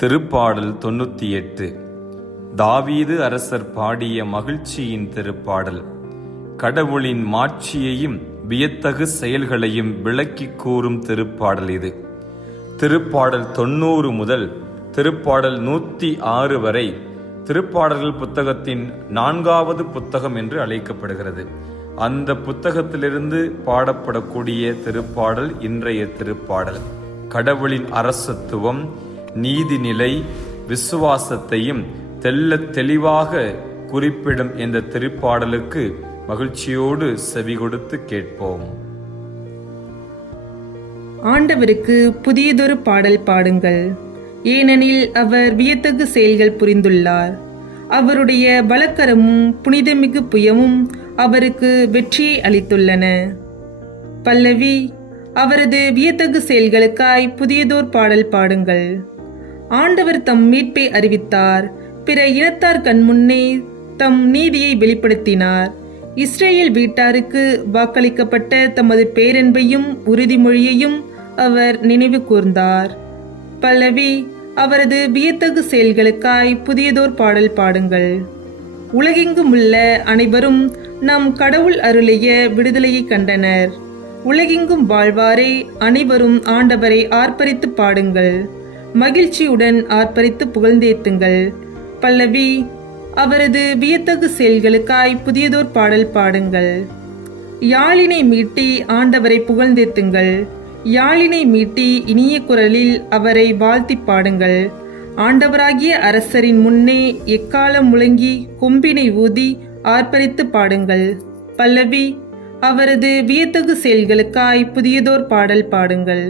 திருப்பாடல் 98. தாவீது அரசர் பாடிய மகிழ்ச்சியின் திருப்பாடல். கடவுளின் மாட்சியையும் வியத்தகு செயல்களையும் விளக்கிக் கூறும் திருப்பாடல் இது. திருப்பாடல் 90 முதல் திருப்பாடல் 106 வரை திருப்பாடல்கள் புத்தகத்தின் 4வது புத்தகம் என்று அழைக்கப்படுகிறது. அந்த புத்தகத்திலிருந்து பாடப்படக்கூடிய திருப்பாடல் இன்றைய திருப்பாடல். கடவுளின் அரசத்துவம், நீதிநிலை, விசுவாசத்தையும் தெள்ளத் தெளிவாக குறிப்பிடும் இந்த திருப்பாடலுக்கு மகிழ்ச்சியோடு செவி கொடுத்து கேட்போம். ஆண்டவருக்கு புதியதொரு பாடல் பாடுங்கள், ஏனெனில் அவர் வியத்தகு செயல்கள் புரிந்துள்ளார். அவருடைய பலக்கரமும் புனிதமிகு புயமும் அவருக்கு வெற்றியை அளித்துள்ளன. பல்லவி. அவரது வியத்தகு செயல்களுக்காய் புதியதோர் பாடல் பாடுங்கள். ஆண்டவர் தம் மீட்பை அறிவித்தார், பிற இனத்தார் கண்முன்னே தம் நீதியை வெளிப்படுத்தினார். இஸ்ரேல் வீட்டாருக்கு வாக்களிக்கப்பட்ட தமது பேரன்பையும் உறுதிமொழியையும் அவர் நினைவு கூர்ந்தார். பல்லவி. அவரது வியத்தகு செயல்களுக்காய் புதியதோர் பாடல் பாடுங்கள். உலகெங்கும் உள்ள அனைவரும் நம் கடவுள் அருளிய விடுதலையை கண்டனர். உலகெங்கும் வாழ்வாரே, அனைவரும் ஆண்டவரை ஆர்ப்பரித்து பாடுங்கள். மகிழ்ச்சியுடன் ஆர்ப்பரித்து புகழ்ந்தேத்துங்கள். பல்லவி. அவரது வியத்தகு செயல்களுக்காய் புதியதோர் பாடல் பாடுங்கள். யாழினை மீட்டி ஆண்டவரை புகழ்ந்தேத்துங்கள். யாழினை மீட்டி இனிய குரலில் அவரை வாழ்த்தி பாடுங்கள். ஆண்டவராகிய அரசரின் முன்னே எக்காலம் முழங்கி கொம்பினை ஊதி ஆர்ப்பரித்து பாடுங்கள். பல்லவி. அவரது வியத்தகு செயல்களுக்காய் புதியதோர் பாடல் பாடுங்கள்.